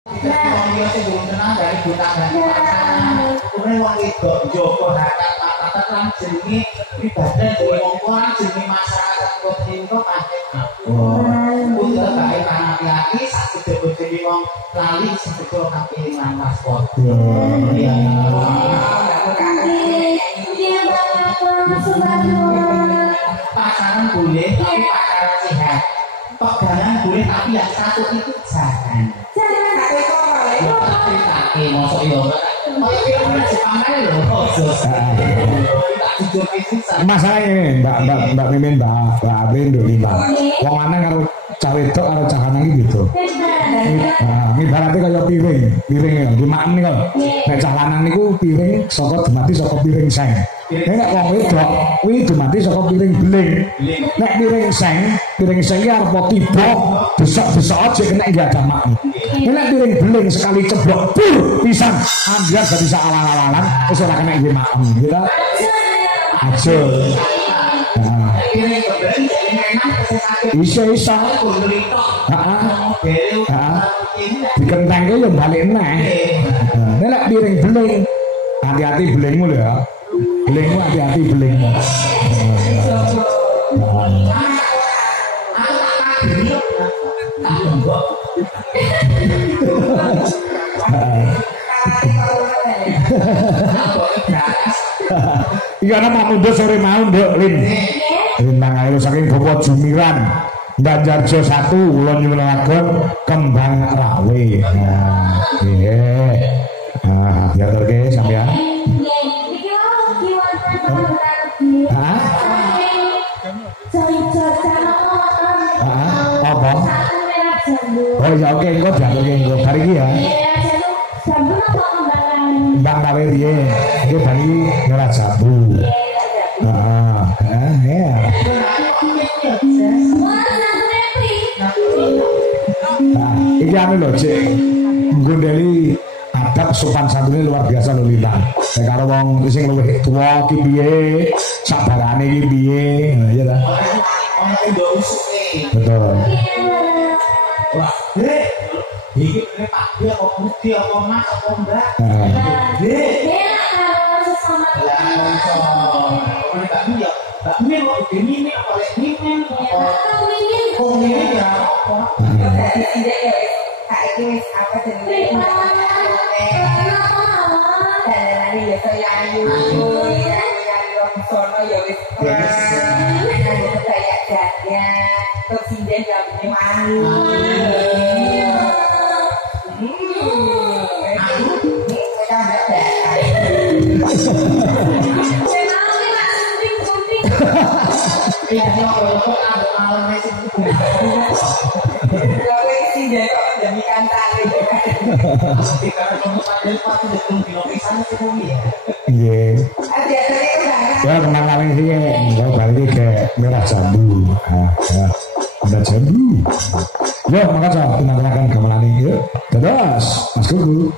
Wong sing durung kenal dari buta-buta pacaran. Kuwi wong wedok njogo hakat patatan lan jenenge ibadah kuwi wong kuwi jenenge masyarakat kok cinta kabeh. Kuwi bae panati sak bojo-bojo wong lali sing betul kabeh lawas padha. Iya. Pacaran boleh tapi pacaran sehat. Pegangan boleh tapi yang satu itu jangan. Tapi masuk yo. Masalah ini Mbak Mimin Mbak Abrin do lima. Wong lanang karo cah wedok karo cah lanang iki gitu. Nah, ibaratnya kaya piring ya dimakan niku. Nek cah lanang niku piring saka dumati saka piring seng. Nek wong wedok kuwi dumati saka piring beling. Nek piring seng iki arep tiba besok-besok aja kena diadamak. Nek piring beling sekali ceblok pisan ambiar dadi sak alang-alangan wis ora kena iki makan gitu. Aja. Nah. Isa. Dikentengke yo balik neh. Nek piring beling, hati-hati belingmu lho ya. Belingmu hati-hati belingmu. Iya nama mundur sore mau nduk Lin. Lintang ayo saking Bapak Jumiran. Banjarjo 1 Ulon Nyuwun Kembang Rawe. Nah, nggih. Nah, diaturke sampean. Hah? Apa? Oh ya oke, engko diaturke engko bar iki ya. Kembang Rawe piye? Iki bar iki ora jambu. Ya. Nah, iki anu lho, Cik. Nggondeli adab sopan santune luar biasa lho Lintang. Nek karo wong sing luwih tuwa ki piye, sabarane ki piye, ya ta. Betul. Wah, iki Pak dia kok mesti apa Mas apa Mbak? Mbak Min kok ini oleh ini kok ini ya apa? Tidak ya, kak ini apa jenis? Dan nanti ya saya ayu, sono ya wis kayak jadinya terus sinden gak punya mani. Ya kenal kali sih enggak balik kayak merah jambu. Ada jambu. Ya makanya kenal-kenalan gamelan ini yuk. Dadah Mas Gugu.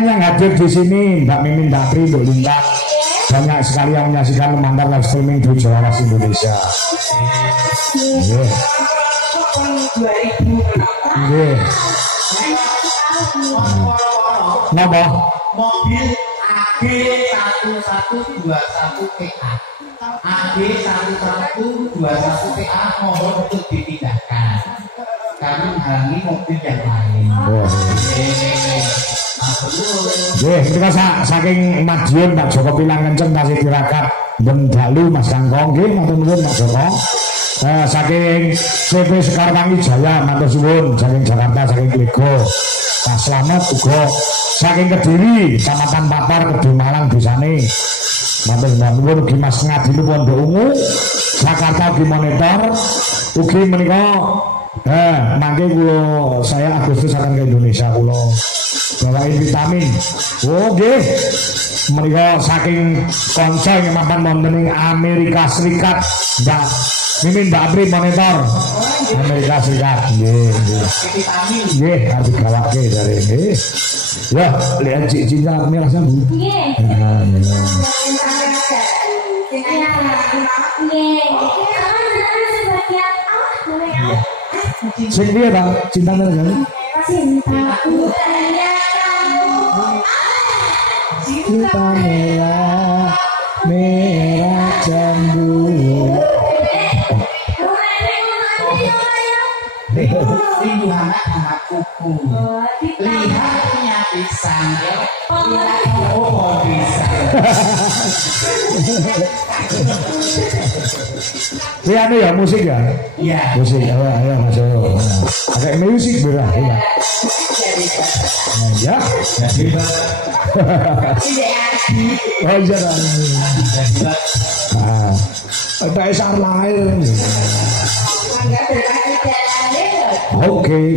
sekalian yang hadir di sini, Mbak Mimin, Mbak Pri, Mbak Lintang, banyak sekali yang menyaksikan Lumantar live streaming di Jawa Indonesia. Napa? Mobil AG 1121 PA. AG 1121 PA mohon untuk dipindahkan. Kami menghalangi mobil yang lain. Kita saking Madiun Pak Joko Pilang kenceng tasih tirakat bendalu Mas Kangkong nggih matur nuwun Pak Joko. Saking CP Sekar Wangi Jaya matur suwun, saking Jakarta saking Lego. Pak Slamet uga saking Kediri Kecamatan Papar Kediri Malang desane. Matur nuwun ugi Mas Ngadilu Pondok Ungu Jakarta ugi monitor ugi menika mangke kula saya Agustus akan ke Indonesia kula bawain vitamin. Oh nggih. Menika saking konser yang mapan wonten ing Amerika Serikat, Mbak Mimin Mbak Pri monitor Amerika Serikat. Nggih, nggih. Nggih, arep gawake dari nggih. Ya, lihat cinta merah Bu. Nggih. Sing piye, Bang? Cinta merah kan? Cintaku hanya kamu. Cinta merah, merah jambu. Rindu anak kuku. Lihat punya pisang ya. Oh pisang. Ya anu ya musik ya. Iya. Musik ayo masuk. Agak musik berah ya. Ya. Oh iya dah. Ah. Ada esar lahir. Oke.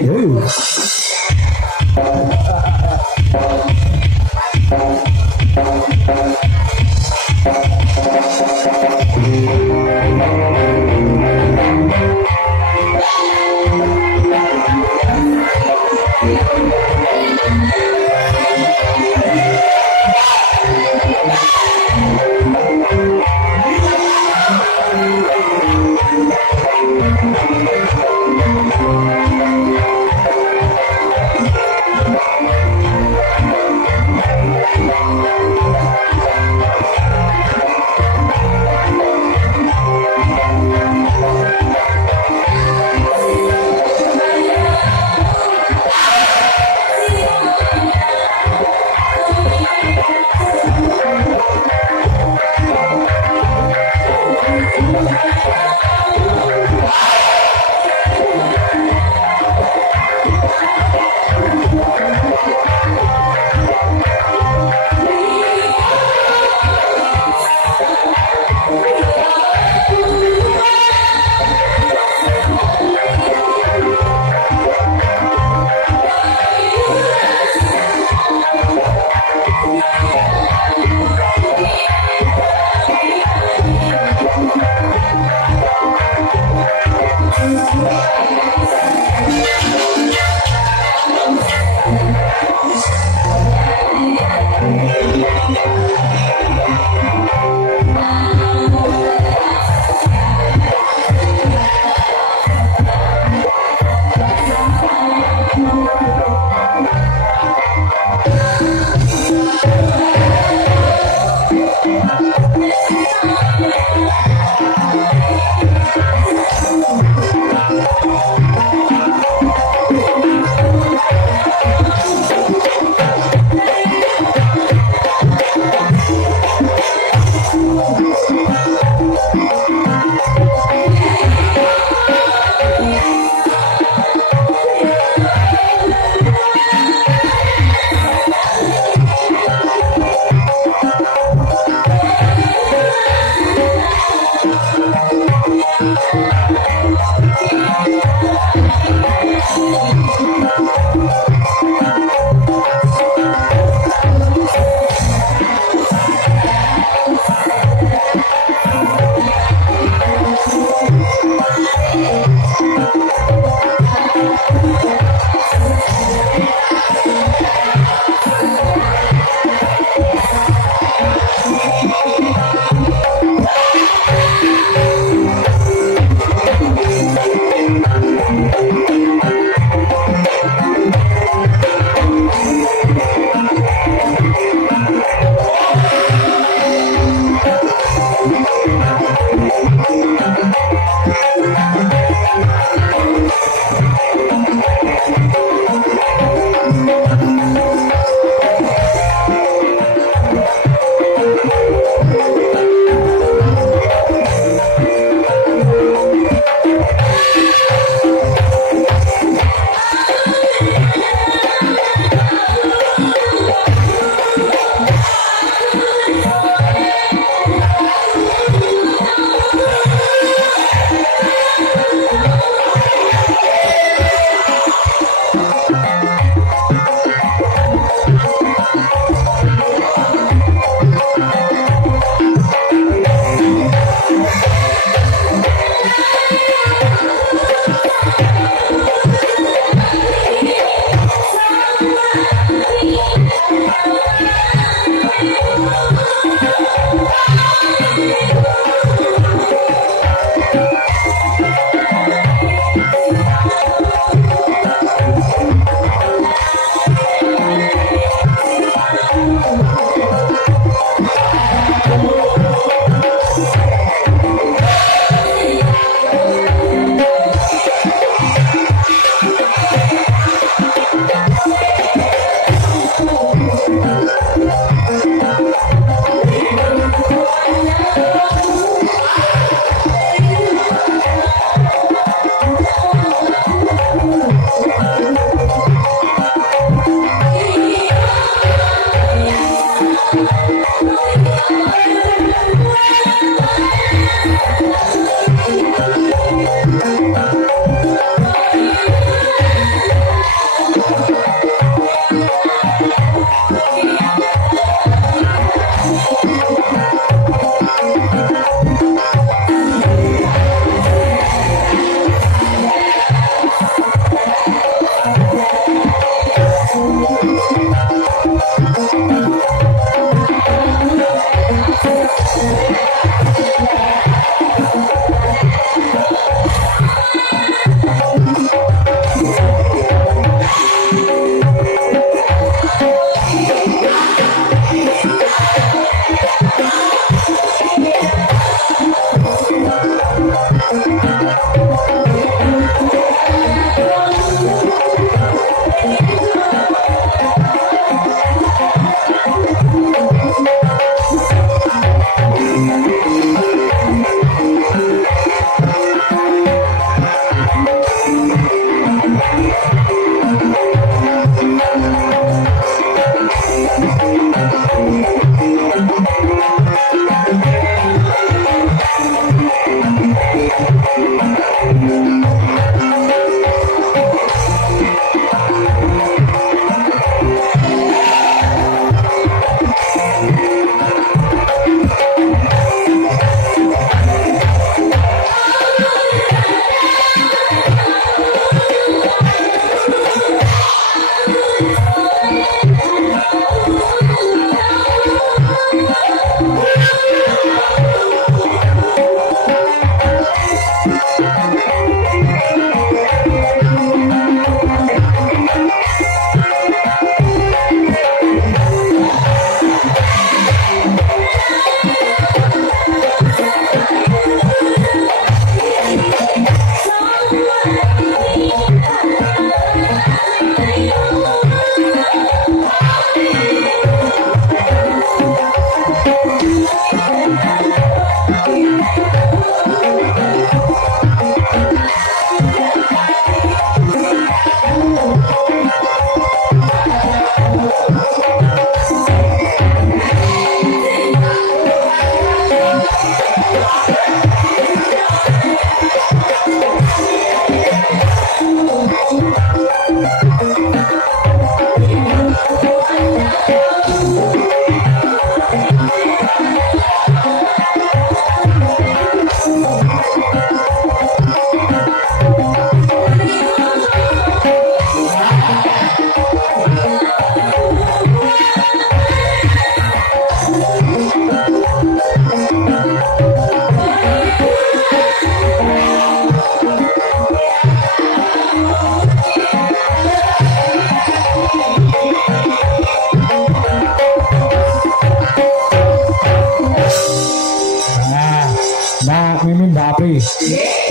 Tapi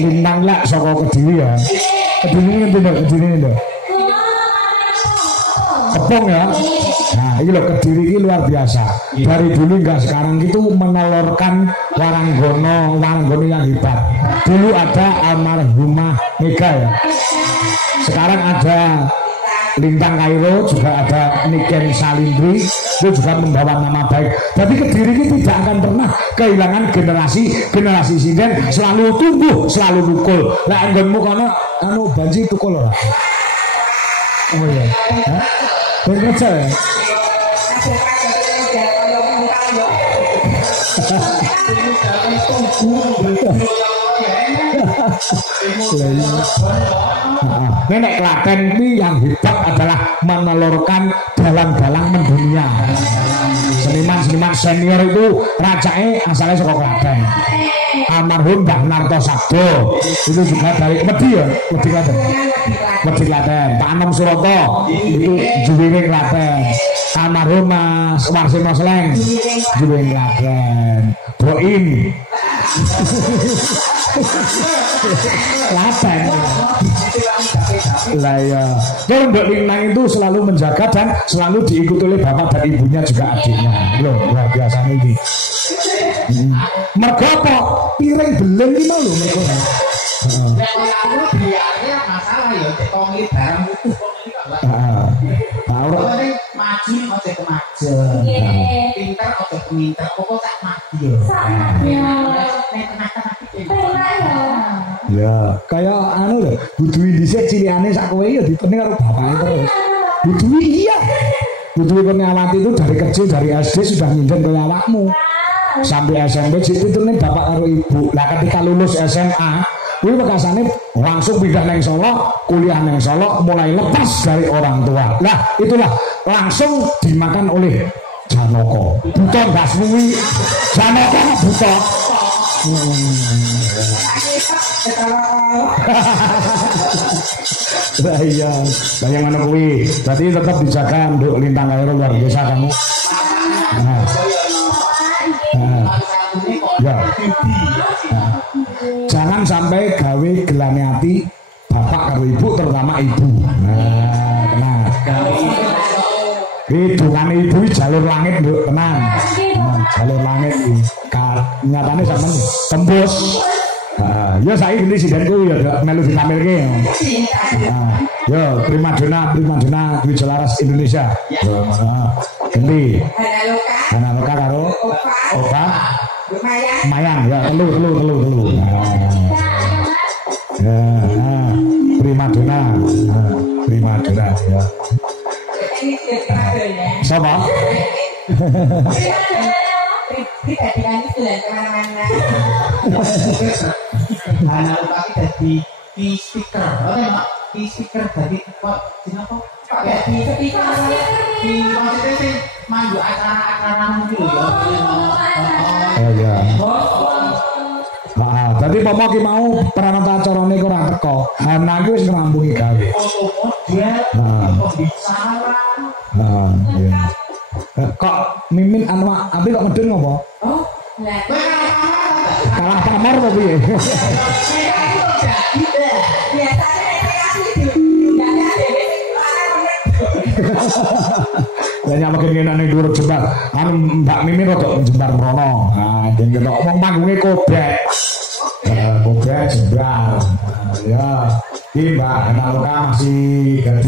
lintang lah saka Kediri ya. Kediri itu Mbak, Kediri itu. Kepong ya. Nah, ini loh Kediri ini luar biasa. Dari dulu hingga sekarang itu menelurkan waranggono yang hebat. Dulu ada almarhumah Mega ya. Sekarang ada Lintang Kairo, juga ada Niken Salindri, itu juga membawa nama baik. Tapi Kediri ini tidak akan pernah kehilangan generasi sinden, selalu tumbuh, selalu rukul. Lah anggonmu kono anu banji tukul ora. Oh iya. Hah? Bener ya? Nenek Klaten ini yang hebat adalah menelurkan dalang-dalang mendunia. Seniman-seniman senior itu rajanya asalnya saka Klaten. Almarhum Mbah Narto Sabdo itu juga dari Wedi ya, Wedi Klaten. Wedi Klaten. Pak Anom Suroto itu Juwiring Klaten. Almarhum Mas Warsimo Sleng Juwiring Klaten. Boim Klaten. Lah ya, kalau Mbak Lintang itu selalu menjaga dan selalu diikuti oleh bapak dan ibunya juga adiknya. Loh, luar biasa ini. Mergo apa? Piring beleng iki mau lho mergo. Nek aku biasanya masalah ya cekongi barang itu kok iki kok. Heeh. Maju aja kemajen. Pinter aja pinter, pokok tak maju. Nek tengah-tengah iki. Ya, kayak anu lho, Budwi dhisik cilikane sak kowe ya diteni karo bapake terus. Budwi iya. Budwi Kurniawati itu dari kecil dari SD sudah nginjen ke awakmu. Sampai SMP diteni bapak karo ibu. Lah ketika lulus SMA, kuwi bekasane langsung pindah nang Solo, kuliah nang Solo, mulai lepas dari orang tua. Lah, itulah langsung dimakan oleh Janoko. Buta Baswi. Janoko buta. Nah, iya, bayang mana kuwi. Berarti tetap dijaga untuk Lintang Kairo luar biasa kamu. Ya. Jangan sampai gawe gelane ati bapak karo ibu, terutama ibu. Nah, itu kan ibu jalur langit nduk, tenang. Jalur langit iki. Nyatane sampean tembus. Ya saya ini sidenku ya melu ditampilke. Yo primadona Dwi Jelaras Indonesia. Yo ganti. Hanaluka karo Opa Mayang ya telu. Primadona ya. Siapa? Kita dinyanyi jalan kemana-mana. Anak kami jadi di speaker, di speaker jadi kok jenapa? Di speaker di maksudnya sih maju acara-acara mungkin ya. Oh ya. Nah, tadi Papa ki mau pranata acarane kok ora teko. Ana iki wis ngrampungi gawe. Foto model, pembicara. Iya. Kok Mimin anu api kok ngeden ngopo? Oh, lah. Kalah pamor apa piye? Banyak makin ngene ning dhuwur jembar. Anu Mbak Mimin rada jembar mrono. Nah, den ketok wong manggunge kobek. Kobek jembar. Ya, iki Mbak Naloka masih